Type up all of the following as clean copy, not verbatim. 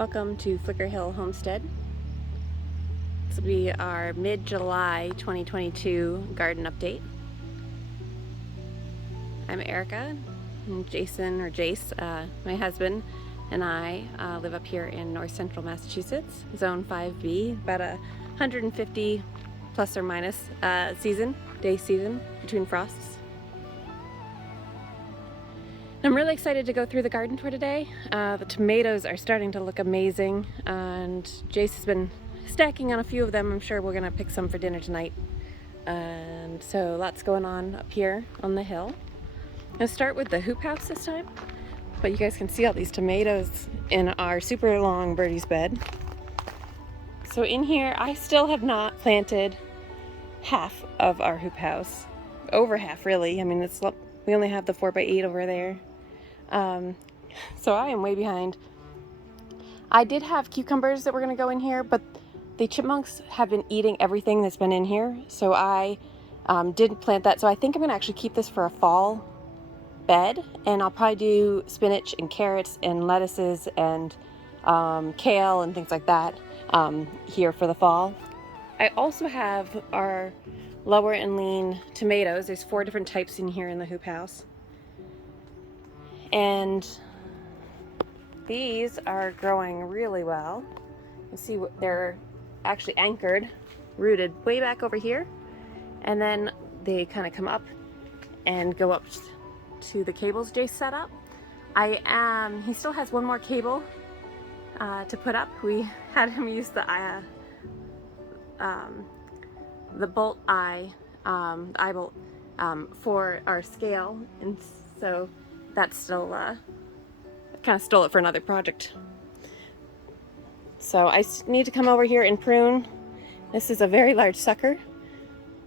Welcome to Flicker Hill Homestead. This will be our mid-July 2022 garden update. I'm Erica, and Jason, or Jace, my husband, and I live up here in north central Massachusetts, zone 5B, about 150 plus or minus day season between frosts. I'm really excited to go through the garden tour today. The tomatoes are starting to look amazing, and Jace has been stacking on a few of them. I'm sure we're gonna pick some for dinner tonight. And so lots going on up here on the hill. I'm gonna start with the hoop house this time, but you guys can see all these tomatoes in our super long Birdies bed. So in here, I still have not planted half of our hoop house. Over half, really. I mean, we only have the 4x8 over there. So I am way behind. I did have cucumbers that were going to go in here, but the chipmunks have been eating everything that's been in here, so I didn't plant that. So I think I'm going to actually keep this for a fall bed, and I'll probably do spinach and carrots and lettuces and kale and things like that here for the fall. I also have our lower and lean tomatoes. There's 4 different types in here in the hoop house. And these are growing really well. You see they're actually anchored, rooted way back over here, and then they kind of come up and go up to the cables Jace set up. He still has one more cable to put up. We had him use the bolt eye bolt for our scale, and so that's still kind of stole it for another project. So I need to come over here and prune. This is a very large sucker,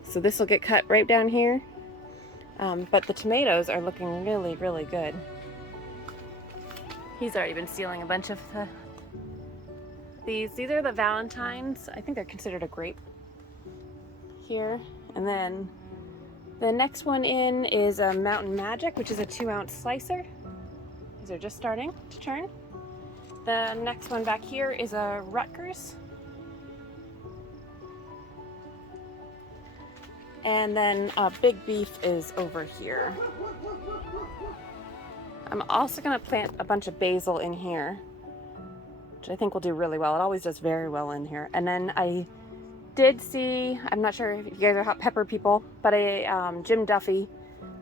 so this will get cut right down here. But the tomatoes are looking really, really good. He's already been stealing a bunch of these. These are the Valentines. I think they're considered a grape here. And then the next one in is a Mountain Magic, which is a 2-ounce slicer. These are just starting to turn. The next one back here is a Rutgers. And then Big Beef is over here. I'm also going to plant a bunch of basil in here, which I think will do really well. It always does very well in here. And then I did see, I'm not sure if you guys are hot pepper people, but Jim Duffy,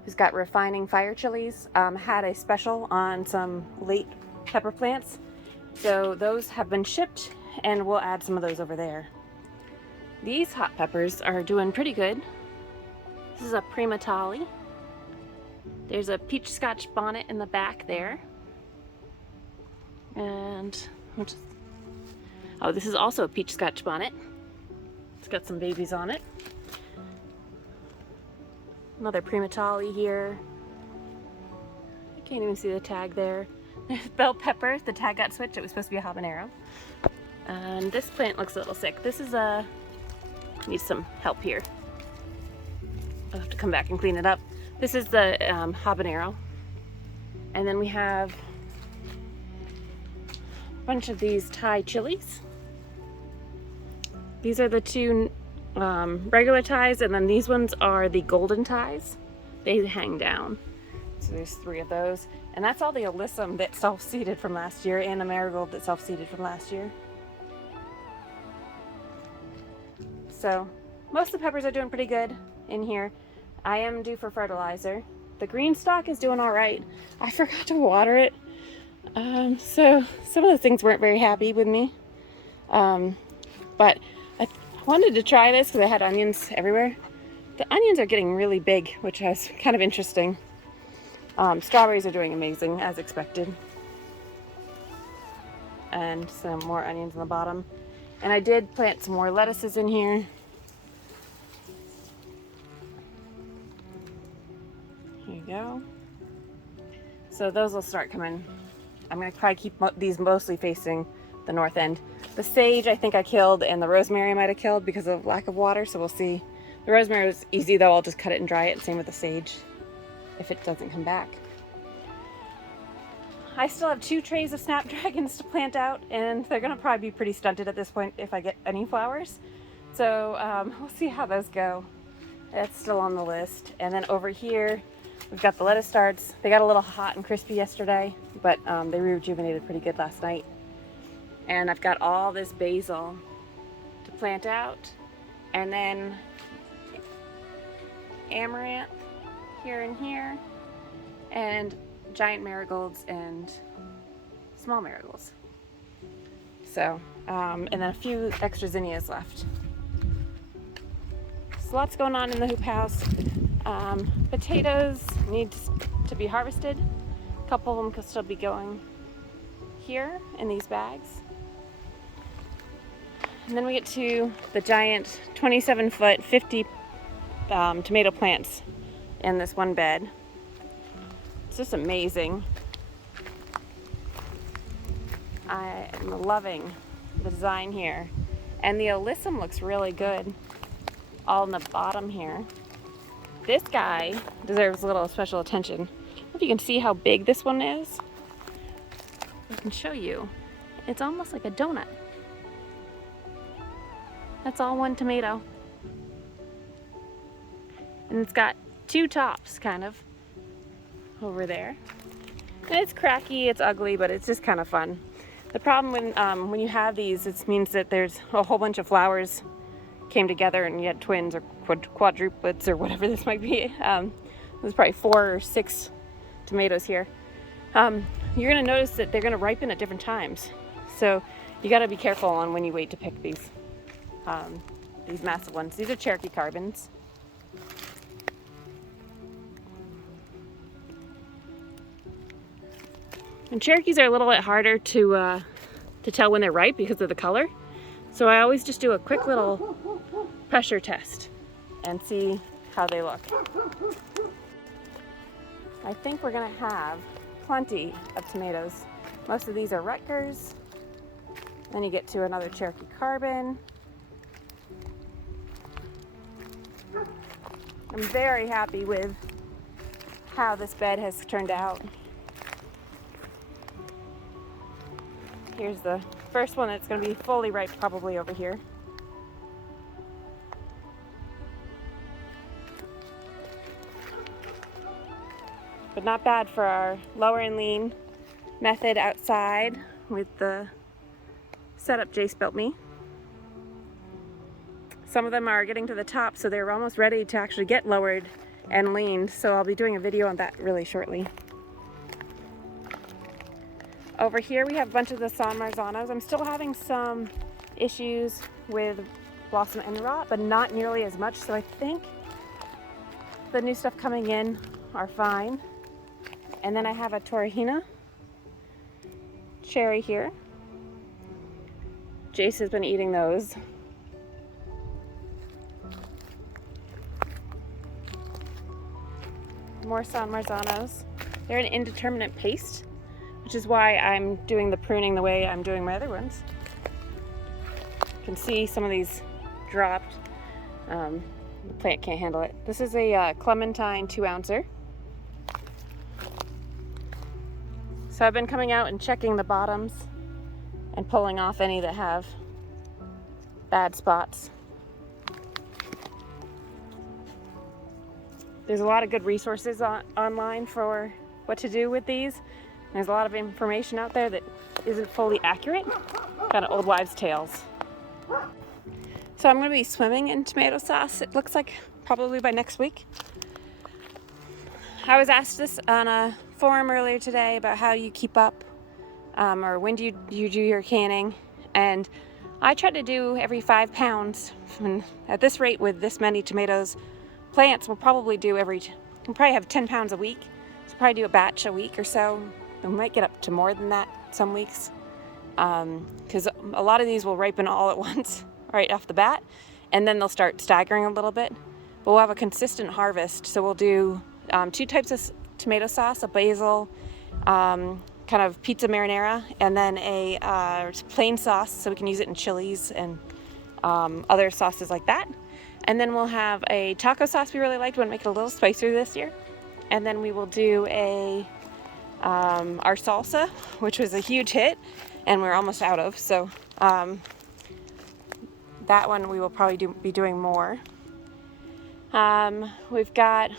who's got Refining Fire Chilies, had a special on some late pepper plants. So those have been shipped, and we'll add some of those over there. These hot peppers are doing pretty good. This is a Prima Tali. There's a peach scotch bonnet in the back there. And this is also a peach scotch bonnet. It's got some babies on it. Another Prima Tali here. I can't even see the tag there. There's bell pepper. The tag got switched. It was supposed to be a habanero. And this plant looks a little sick. This is needs some help here. I'll have to come back and clean it up. This is the habanero. And then we have a bunch of these Thai chilies. These are the 2 regular Thais, and then these ones are the golden Thais. They hang down. So there's 3 of those. And that's all the alyssum that self-seeded from last year, and the marigold that self-seeded from last year. So most of the peppers are doing pretty good in here. I am due for fertilizer. The green stalk is doing all right. I forgot to water it. So some of the things weren't very happy with me. But I wanted to try this because I had onions everywhere. The onions are getting really big, which is kind of interesting. Strawberries are doing amazing, as expected. And some more onions on the bottom. And I did plant some more lettuces in here. Here you go. So those will start coming. I'm going to probably keep these mostly facing the north end. The sage I think I killed, and the rosemary I might have killed because of lack of water, so we'll see. The rosemary was easy though. I'll just cut it and dry it. Same with the sage if it doesn't come back. I still have 2 trays of snapdragons to plant out, and they're gonna probably be pretty stunted at this point if I get any flowers. So we'll see how those go. That's still on the list. And then over here, we've got the lettuce starts. They got a little hot and crispy yesterday, but they rejuvenated pretty good last night. And I've got all this basil to plant out, and then amaranth here and here, and giant marigolds and small marigolds. So, and then a few extra zinnias left. So lots going on in the hoop house. Potatoes need to be harvested. A couple of them could still be going here in these bags. And then we get to the giant 27-foot, 50 tomato plants in this one bed. It's just amazing. I am loving the design here. And the alyssum looks really good all in the bottom here. This guy deserves a little special attention. I don't know if you can see how big this one is. I can show you. It's almost like a donut. That's all one tomato. And it's got 2 tops, kind of, over there. And it's cracky, it's ugly, but it's just kind of fun. The problem when you have these, it means that there's a whole bunch of flowers came together and you had twins or quadruplets or whatever this might be. There's probably 4 or 6 tomatoes here. You're gonna notice that they're gonna ripen at different times. So you gotta be careful on when you wait to pick these massive ones. These are Cherokee carbons. And Cherokees are a little bit harder to tell when they're ripe because of the color. So I always just do a quick little pressure test and see how they look. I think we're gonna have plenty of tomatoes. Most of these are Rutgers. Then you get to another Cherokee carbon. I'm very happy with how this bed has turned out. Here's the first one that's going to be fully ripe, probably over here. But not bad for our lower and lean method outside with the setup Jace built me. Some of them are getting to the top, so they're almost ready to actually get lowered and leaned. So I'll be doing a video on that really shortly. Over here we have a bunch of the Marzanos. I'm still having some issues with blossom end rot, but not nearly as much. So I think the new stuff coming in are fine. And then I have a Torahina cherry here. Jace has been eating those. More Marzanos. They're an indeterminate paste, which is why I'm doing the pruning the way I'm doing my other ones. You can see some of these dropped. The plant can't handle it. This is a clementine 2-ouncer. So I've been coming out and checking the bottoms and pulling off any that have bad spots. There's a lot of good resources online for what to do with these. There's a lot of information out there that isn't fully accurate, kind of old wives' tales. So I'm going to be swimming in tomato sauce, it looks like, probably by next week. I was asked this on a forum earlier today about how you keep up, or when do you do your canning, and I try to do every 5 pounds. And at this rate, with this many tomatoes, plants will probably do we'll probably have 10 pounds a week. So probably do a batch a week or so. We might get up to more than that some weeks, because a lot of these will ripen all at once right off the bat, and then they'll start staggering a little bit. But we'll have a consistent harvest, so we'll do 2 types of tomato sauce, a basil, kind of pizza marinara, and then a plain sauce, so we can use it in chilies and other sauces like that. And then we'll have a taco sauce we really liked. We want to make it a little spicier this year. And then we will do a our salsa, which was a huge hit and we're almost out of, so that one we will probably be doing more. We've got a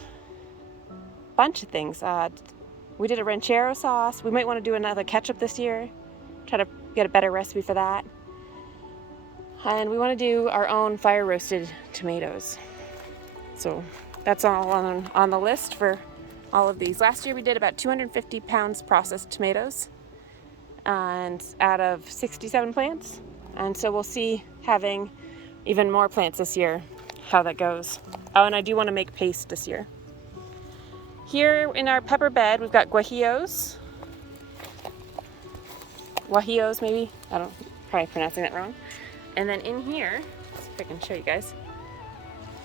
bunch of things. We did a ranchero sauce. We might want to do another ketchup this year, try to get a better recipe for that. And we want to do our own fire roasted tomatoes. So that's all on the list for all of these. Last year we did about 250 pounds processed tomatoes, and out of 67 plants. And so we'll see having even more plants this year, how that goes. Oh, and I do want to make paste this year. Here in our pepper bed, we've got guajillos. Guajillos, maybe? I don't, probably pronouncing that wrong. And then in here, let's see if I can show you guys.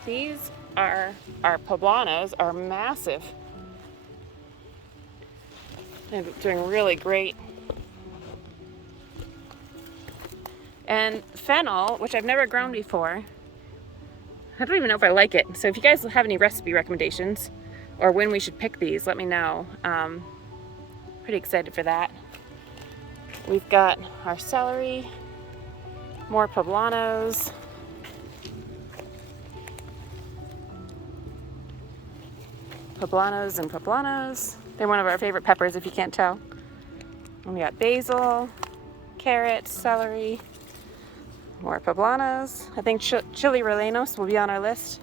These are our poblanos, are massive. They're doing really great. And fennel, which I've never grown before, I don't even know if I like it. So if you guys have any recipe recommendations or when we should pick these, let me know. Pretty excited for that. We've got our celery, more poblanos, poblanos and poblanos. They're one of our favorite peppers if you can't tell. And we got basil, carrots, celery, more poblanos. I think chili rellenos will be on our list.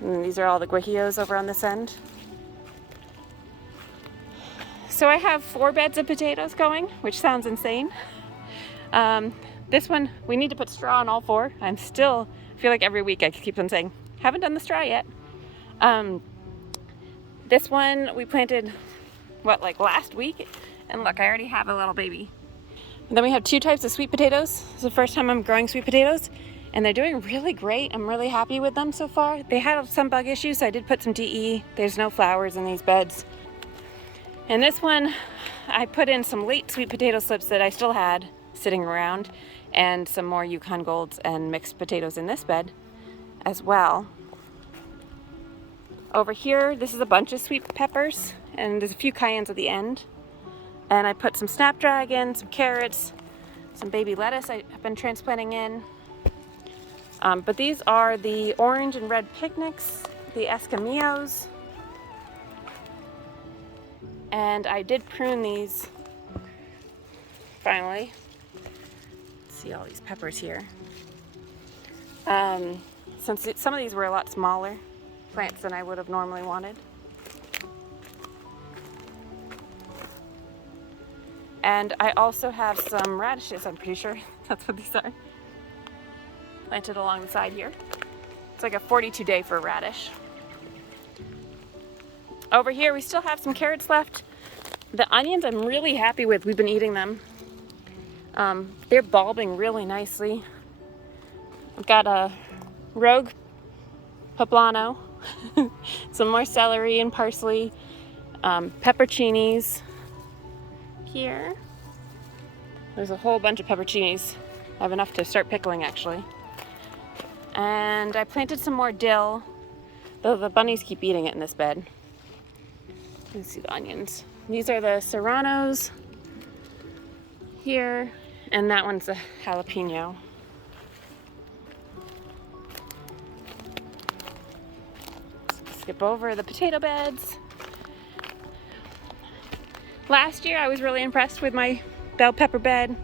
And these are all the guajillos over on this end. So I have 4 beds of potatoes going, which sounds insane. This one, we need to put straw on all 4. I feel like every week I keep on saying, haven't done the straw yet. This one we planted, like last week? And look, I already have a little baby. And then we have 2 types of sweet potatoes. It's the first time I'm growing sweet potatoes, and they're doing really great. I'm really happy with them so far. They had some bug issues, so I did put some DE. There's no flowers in these beds. And this one, I put in some late sweet potato slips that I still had sitting around, and some more Yukon Golds and mixed potatoes in this bed as well. Over here, this is a bunch of sweet peppers, and there's a few cayennes at the end. And I put some snapdragon, some carrots, some baby lettuce I've been transplanting in. But these are the orange and red picnics, the escamillos. And I did prune these, finally. See all these peppers here. Since some of these were a lot smaller plants than I would have normally wanted. And I also have some radishes, I'm pretty sure that's what these are, planted along the side here. It's like a 42-day for a radish. Over here we still have some carrots left. The onions I'm really happy with. We've been eating them. They're bulbing really nicely. I've got a rogue poblano, some more celery and parsley, pepperoncinis. Here, there's a whole bunch of pepperoncinis. I have enough to start pickling actually. And I planted some more dill, though the bunnies keep eating it in this bed. Let's see the onions. These are the serranos here, and that one's a jalapeno. Skip over the potato beds. Last year I was really impressed with my bell pepper bed.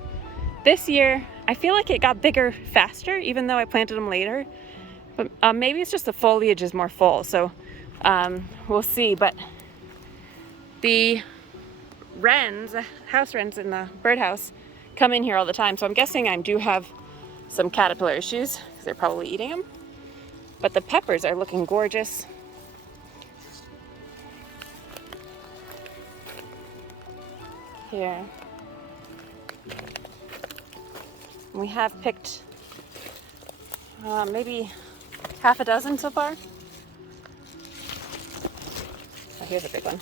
This year I feel like it got bigger faster, even though I planted them later. But maybe it's just the foliage is more full, so we'll see. But the wrens, house wrens in the birdhouse, come in here all the time, so I'm guessing I do have some caterpillar issues because they're probably eating them. But the peppers are looking gorgeous. Here. We have picked maybe half a dozen so far. Oh, here's a big one.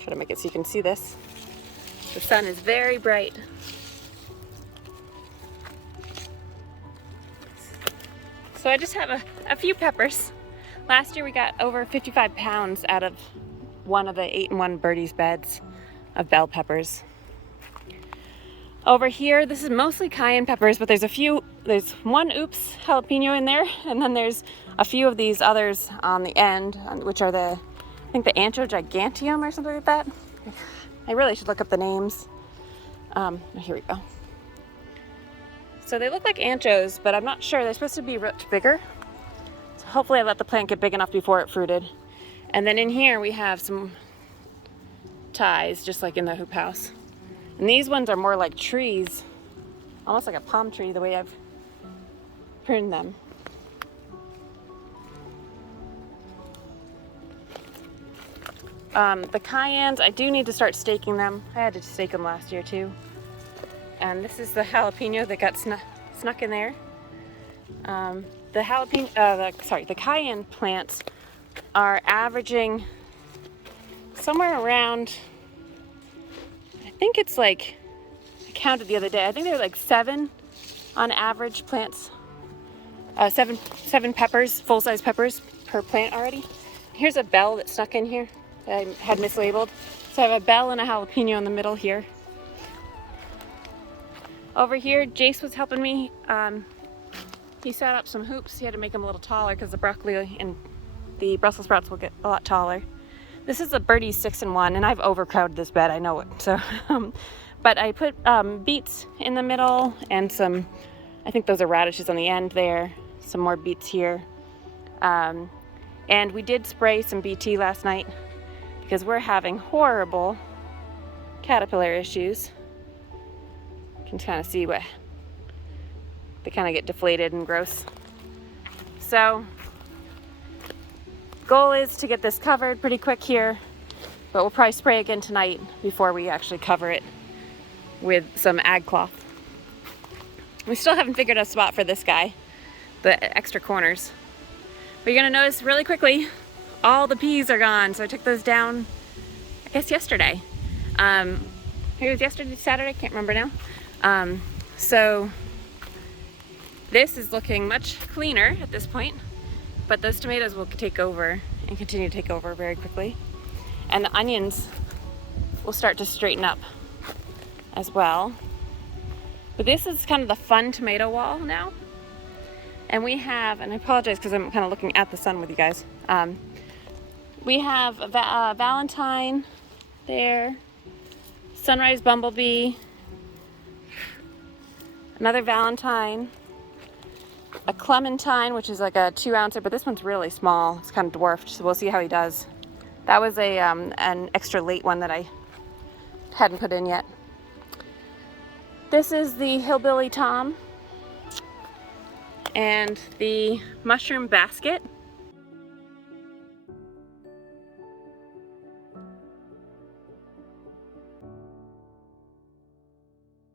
Try to make it so you can see this. The sun is very bright. So I just have a few peppers. Last year we got over 55 pounds out of one of the 8-in-1 Birdies beds of bell peppers. Over here, this is mostly cayenne peppers, but there's one oops jalapeno in there, and then there's a few of these others on the end, which are I think the Ancho Giganteum or something like that. I really should look up the names. Here we go. So they look like anchos, but I'm not sure. They're supposed to be much bigger. So hopefully I let the plant get big enough before it fruited. And then in here we have some ties, just like in the hoop house. And these ones are more like trees, almost like a palm tree the way I've pruned them. The cayennes, I do need to start staking them. I had to stake them last year too. And this is the jalapeno that got snuck in there. The cayenne plants are averaging somewhere around, I think it's like, I counted the other day, I think they're like 7 on average plants, 7 peppers, full-size peppers per plant already. Here's a bell that snuck in here that I had mislabeled. So I have a bell and a jalapeno in the middle here. Over here, Jace was helping me. He set up some hoops. He had to make them a little taller because the broccoli and the Brussels sprouts will get a lot taller. This is a Birdies 6-in-1, and I've overcrowded this bed, I know it. So, but I put beets in the middle and some, I think those are radishes on the end there, some more beets here. And we did spray some BT last night because we're having horrible caterpillar issues. You can kind of see what, they kind of get deflated and gross. So, goal is to get this covered pretty quick here, but we'll probably spray again tonight before we actually cover it with some ag cloth. We still haven't figured out a spot for this guy, the extra corners. But you're gonna notice really quickly, all the peas are gone. So I took those down, I guess yesterday. It was yesterday, Saturday, can't remember now. So this is looking much cleaner at this point, but those tomatoes will take over and continue to take over very quickly. And the onions will start to straighten up as well. But this is kind of the fun tomato wall now. And we have, and I apologize because I'm kind of looking at the sun with you guys. We have a Valentine there, Sunrise Bumblebee, another Valentine, a Clementine, which is like a 2-ouncer, but this one's really small. It's kind of dwarfed, so we'll see how he does. That was an extra late one that I hadn't put in yet. This is the Hillbilly Tom and the mushroom basket.